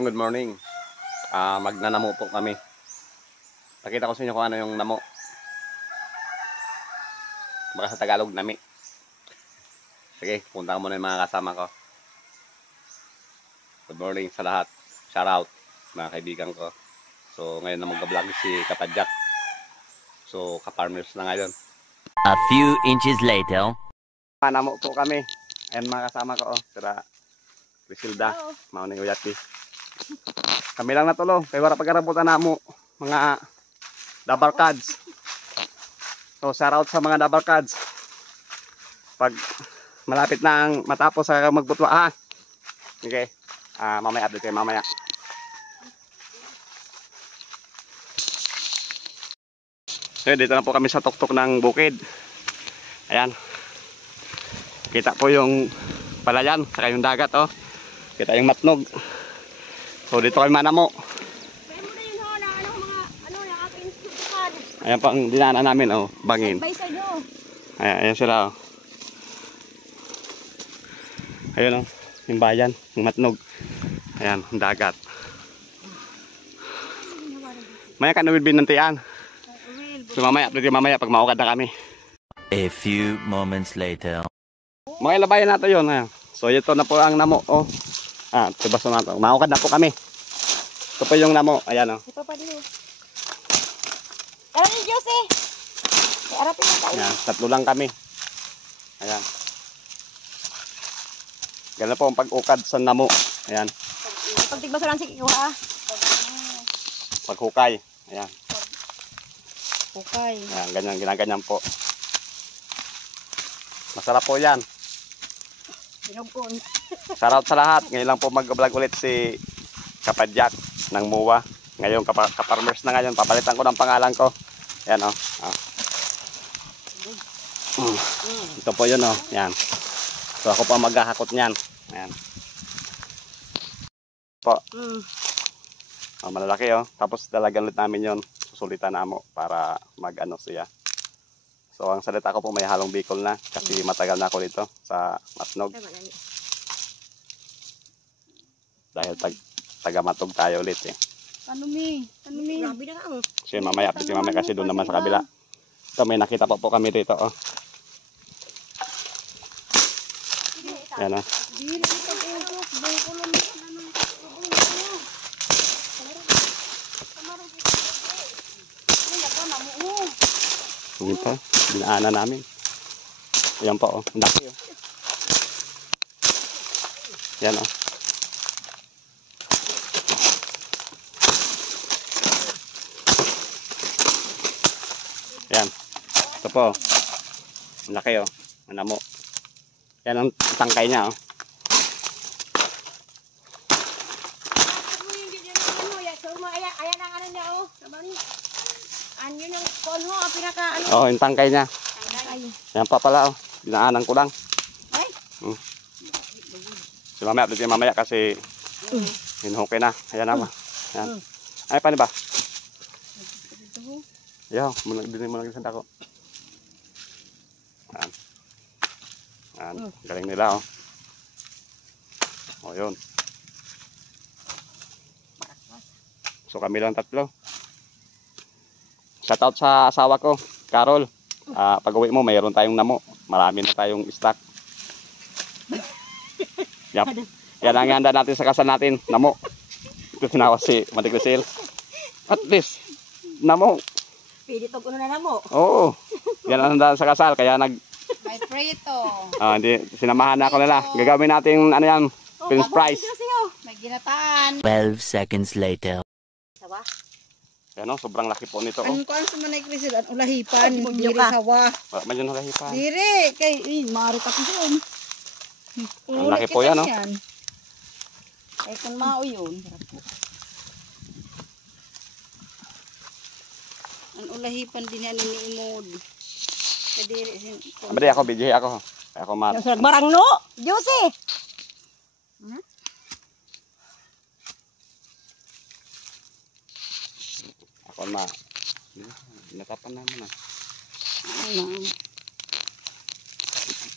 good morning. Magnanamo po kami. Pakita ko sa inyo kung ano yung namo. Baka sa Tagalog, nami. Sige, punta ko muna yung mga kasama ko. Good morning sa lahat. Shout out, mga kaibigan ko. So, ngayon na mag-vlog si Kapadjak. So, ka-farmers na ngayon. A few inches later. Namo po kami. Ayan mga kasama ko. Sira Griselda, Mauning Uyati. Kami lang natulo. Kaya wala pagkaraputan na mo. Mga double cards. So, shout out sa mga double cards. Pag malapit na ang matapos sa magbutwa ha. Okay. Mamaya update kayo mamaya. So, dito na po kami sa tuktok ng bukid. Ayan. Kita po yung palayan, saka yung dagat oh. Kita yung matnog. So dito kami manamo. Ayan pang dinaanan namin oh, bangin. Ayan sila oh. Ayun oh, yung bayan, yung matnog. Ayan, yung dagat. Maya ka nawid binantian. So mamaya pag maukad na kami. A few moments later. Mga ilabayan natin yun. So ito na po ang namo. Oh. Tibaso na ito. Maukad na po kami. Ito po yung namo. Ayan o. Ito pa dito. Tara ni Jose. Arapin na tayo. Ayan, tatlo lang kami. Ayan. Ganun po ang pag-ukad sa namo. Ayan. Pagtigbaso lang si Kikuha. Paghukay. Ayan. Okay. Ayan, ganyan, ginaganyan po. Masarap po yan. Binugkon. Shoutout sa lahat. Ngayon lang po mag-vlog ulit si Kapadjak ng MUA. Ngayon ka-farmers na ngayon. Papalitan ko ng pangalan ko. Ayan o. Ito po yun o. Ayan. So ako po ang maghahakot niyan. Ayan. Po. Malalaki o. Tapos dalagan ulit namin yun. Susulitan na mo para mag-ano siya. So ang salita ko po may halong Bicol na kasi matagal na ako dito sa Matnog. Dahil taga-Matnog tayo ulit eh. Ano mi? Grabe na ka. So mamaya, kasi mamaya kasi doon naman sa kabila. Ito may nakita po kami dito oh. Yan oh. Hindi pa, dinaanan namin. Ayan pa oh, ang laki oh. Yan oh. Yan. Ito po. Ang laki oh. Ang namo. Yan ang tangkay niya oh. Ayan ang ano niya oh. Ano yung konho, pinaka ano? Oh, yung tangkay niya. Tangkay. Yan pa pala oh. Dinaanan ko lang. Ay. Si mamaya, update mamaya kasi hinuhukay na. Ayan naman. Yan. Ay, paano ba? Yan, din mo lang isang dako. Yan. Yan. Galing nila oh. Oh, yun. So kami lang tatlo. Shoutout sa asawa ko, Carol. Pag uwi mo, mayroon tayong namo. Marami na tayong stock. Yan ang handa natin sa kasal natin, namo. Ito tinawas si Mati Grisil. At least, namo. Pwede ito kuno na namo. Oo. Yan ang handa sa kasal, kaya May prito. hindi, sinamahan na ako nila. Gagawin natin, ano yan, Prince Price. May ginataan. 12 seconds later. Sawa? Yan o, sobrang laki po nito. Ang kuan sa manay Grisil ang ulahipan, diri sawa. Wala man yun halahipan. Diri kay marit ako doon. Ang laki po yan, no? Ay kung mao yun. Ang ulahipan din yan ni Imod. Kadiri sin. Abadi ako, BJ ako. Ako mat. Yung barang no? Jose! Ako ma. Natapan naman ah. Ano?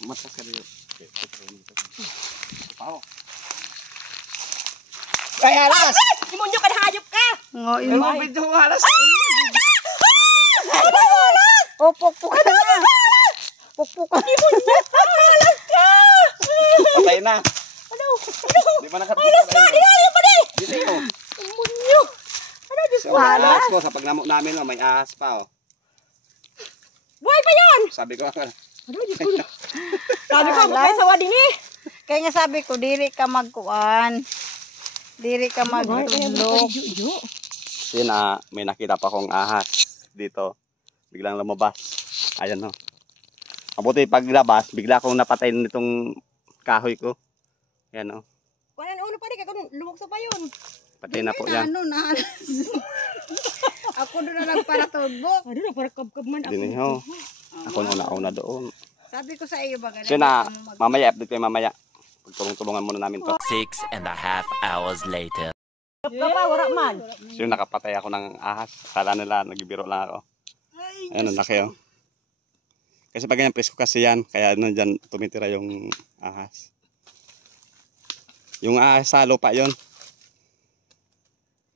Matas ka dito. Pao. Kay alas! Imunyo ka na hayop ka! Ngo Ano imo. ang video mo alas? Oh, pukpuk ka na. Pukpuk ka. Patay na. Ano? Di ba nakatulog? Ayaw pa di! Dito ko. Imunyo! Ano, Diyos So, ko? may ahas ko. Sa pagnamok namin, may ahas pa. Buhay pa yun! Sabi ko, Ano, Diyos ko? Sabi ko, bukay sa wading eh. Kaya nga sabi ko, diri ka magkuan. Diri ka magtulog. yun may nakita pa akong ahas dito. Biglang lumabas. Ayan no. Mabuti paglabas, bigla akong napatay nitong kahoy ko. Ayan no. Kuanan ulo pa di ka kung lumukso pa yun. Patay na po yan. Ano na? Ako doon na nagparatugbok. Ano na, parang kabkab man ako. Diniho. Ako una doon. Sabi ko sa iyo ba So na, mamaya, update kayo mamaya. Pagtulong-tulungan muna namin to. 6.5 hours later. Kapka pa, wala man. So nakapatay ako ng ahas. Kala nila, nagbibiro lang ako. Ayan, ang laki oh. Kasi pag ganyan, presko kasi yan. Kaya nandyan tumitira yung ahas. Yung ahas sa lupa yun.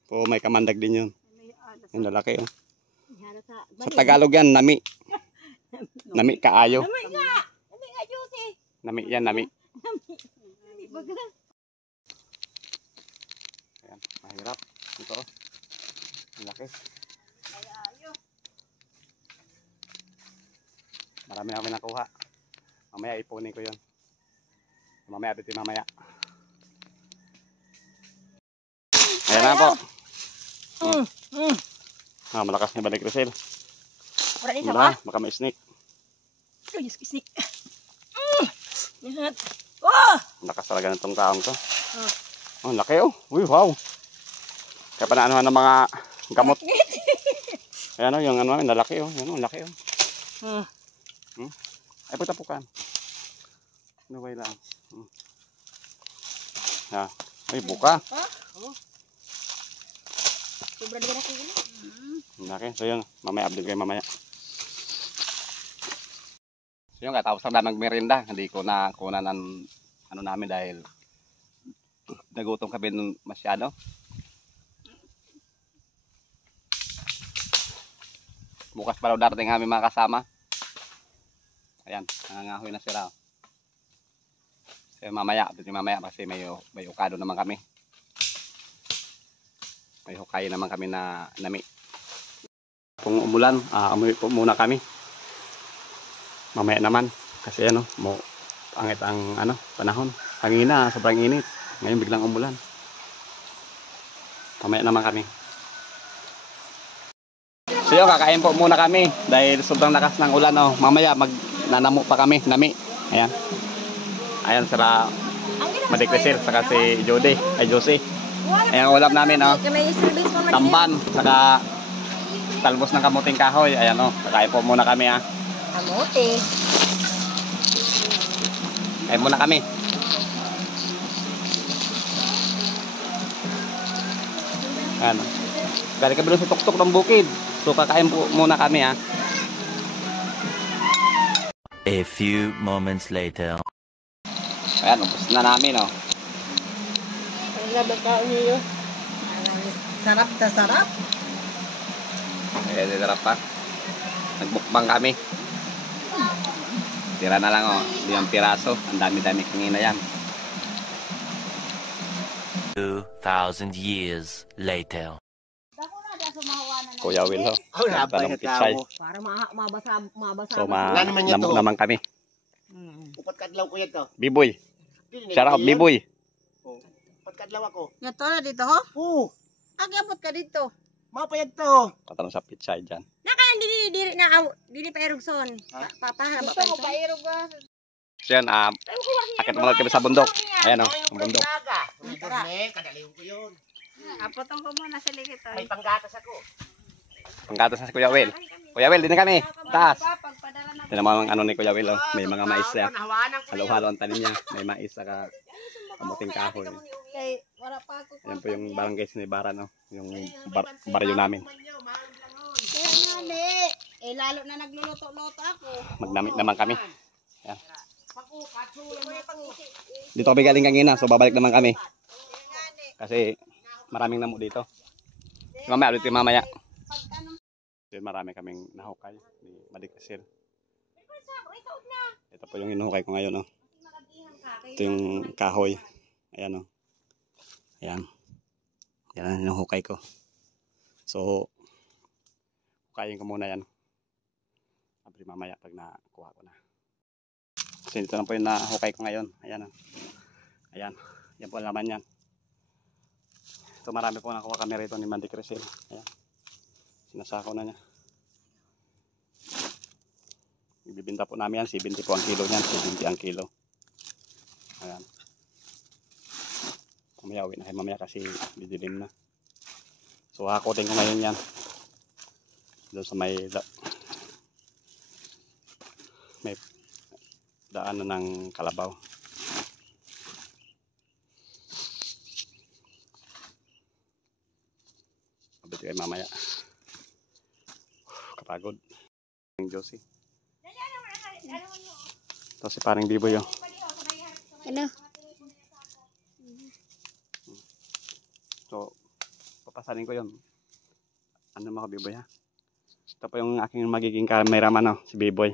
Po, may kamandag din yun. Yung lalaki oh. Sa Tagalog yan, nami. Nami kaayo. Nami nga, juicy. Nami yan, nami. Ayan, mahirap. Ito oh. Ang laki. Marami na kami nakuha. Mamaya ipunin ko yun. Mamaya dito mamaya. Ayan na po. Malakas na balik Rizal. Wala din sa ba? Baka may snake. Ano, Diyos kisik. Yan. Oh! Lakas talaga ng tong kaong to. Oh, laki oh. Uy, wow. Kaya panaanuhan ng mga gamot. Ayan oh, yung ano, lalaki oh. Yan oh, laki oh. Ay, putapukan. Naway lang. Ay, buka. Sobra din ako yun. Laki. So yun, mamaya update kayo mamaya. So yun, katapos na magmerinda. Hindi ko na kunan ng ano namin dahil nagutom kami masyado. Bukas pa daw darating kami mga kasama. Ayan, nangangahoy na sila. So mamaya, update mamaya kasi may ukado naman kami. May hukay naman kami na nami. Kung umulan, amoy po muna kami. Mamaya naman kasi ano, pangit ang ano, panahon. Kanina sobrang init. Ngayon biglang umulan. Mamaya naman kami. So yun, kakain po muna kami dahil sobrang lakas ng ulan oh. Mamaya magnanamo pa kami, nami. Ayan. Ayan sila Madikresir saka si Jody, ay Josie. Ayan ang ulam namin oh. Tamban, saka talbos ng kamuting kahoy. Ayan oh, kakain po muna kami ah. Kamote. Kain muna kami. Ayan oh. Galing kami doon sa tuktok ng bukid. So kakain po muna kami ah. A few moments later. Ayan, ubos na namin oh. Ang labang kao niyo. Sarap na sarap. Ayan, sarap pa. Nagbukbang kami. Tira na lang oh. 5 piraso. Ang dami-dami kanina yan. 2,000 years later. Kuya Will ho. Napay na tao. Para mabasa. So Wala naman yan namok to. naman kami. Upat kadlaw ko yan to. Biboy. Shout out Biboy. Upat kadlaw ako. Nga to na dito ho? Oo. Agyabot ka dito. Mapayag to. Katanong sa pizza dyan. Nakayan dili pa erugson. Papahaba pa ito. Pairog ba? So yan, akit mo kami sa bundok. Ayan oh, ang bundok. Kadaliw ko yun. Apotong ko muna sa ligit. May panggatas ako. Panggatas na si Kuya Will. Kuya Will, din na kami. Taas. Pagpadala na. Ito naman ang ano ni Kuya Will oh. May mga mais yan. Nahawanan ko Halo-halo ang tanim niya. May mais saka kamuting kahoy. Kay wala pa ako. Yan po yung barangay Sinibara no. Yung baryo namin. Kaya nga ni. Eh lalo na nagluluto-luto ako. Magnamit naman kami. Yan. Dito kami galing kanina, so babalik naman kami. Kasi maraming namo dito. Mamaya ulit mamaya. Then marami kaming nahukay ni Madikasir. Ito po yung hinuhukay ko ngayon, oh. Ito yung kahoy. Ayan, oh. Ayan. Yan ang hinuhukay ko. So, hukayin ko muna yan. Abri mamaya pag nakuha ko na. Kasi dito na po yung nahukay ko ngayon. Ayan, oh. Ayan. Yan po naman yan. Ito marami po nakuha kami rito ni Mandy Crisel. Ayan. Sinasako na niya. Ibibinta po namin yan. 70 po ang kilo niyan. 70 ang kilo. Ayan. Mamaya uwi na kayo mamaya kasi didilim na. So hakotin ko ngayon yan. Doon sa may daan na ng kalabaw. Abit kayo mamaya. Kapagod. Yung Josie. Ito si parang Biboy yun. Hello. So, papasalin ko yun. Ano mga Biboy ha? Ito po yung aking magiging cameraman, no? Si Biboy.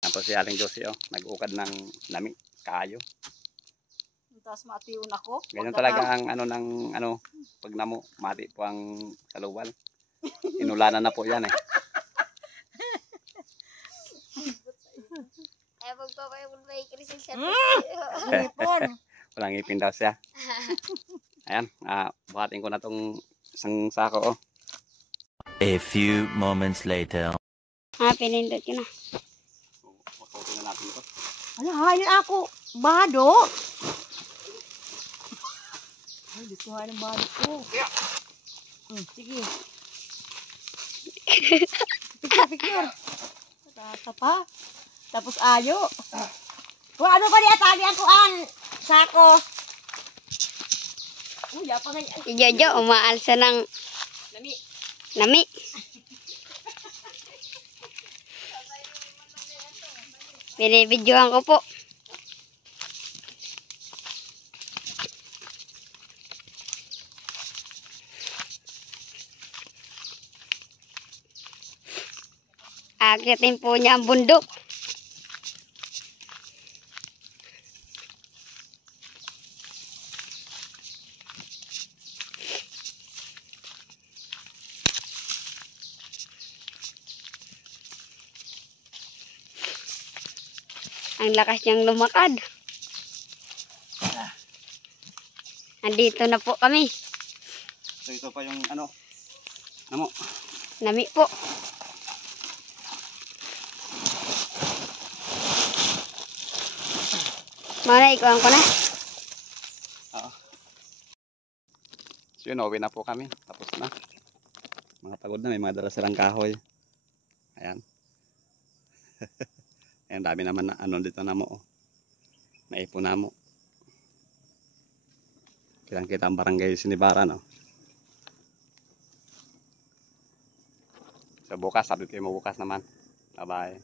Tapos si Aling Josie, oh. Nag-ukad ng lami, kaayo. Tapos matiun ako. Ganyan talaga ang ano ng ano, pag namo, mati po ang saluwal. Inulanan na po yan eh. Ay, magpapayabon ba yung Crisel siya? Ipon. Walang ipin daw siya. Ayan, buhatin ko na tong isang sako, oh. A few moments later. Pinindot ko na. So, pututin na natin ito. Ano, hain ako. Bado. Ay, dito nga ng balik ko. Sige. Picture. Tata pa. Tapos ayo. Kung ano pa niya, tali ako ang sako. Uya pa nga. Si Jojo, umaalsa ng Lami. lami. Binibidyohan ko po. Akitin po niya ang bundok. Ang lakas niyang lumakad. Andito na po kami. So ito pa yung ano mo. Lami po. Malay ko ko na. Oo. So yun, uwi na po kami. Tapos na. Mga pagod na, may mga dala silang kahoy. Ayan. Ayan, dami naman na ano dito na mo. Oh. Naipon na mo. Kitang-kita ang barangay Sinibaran, no? So bukas, sabi ko mo bukas naman. Bye-bye.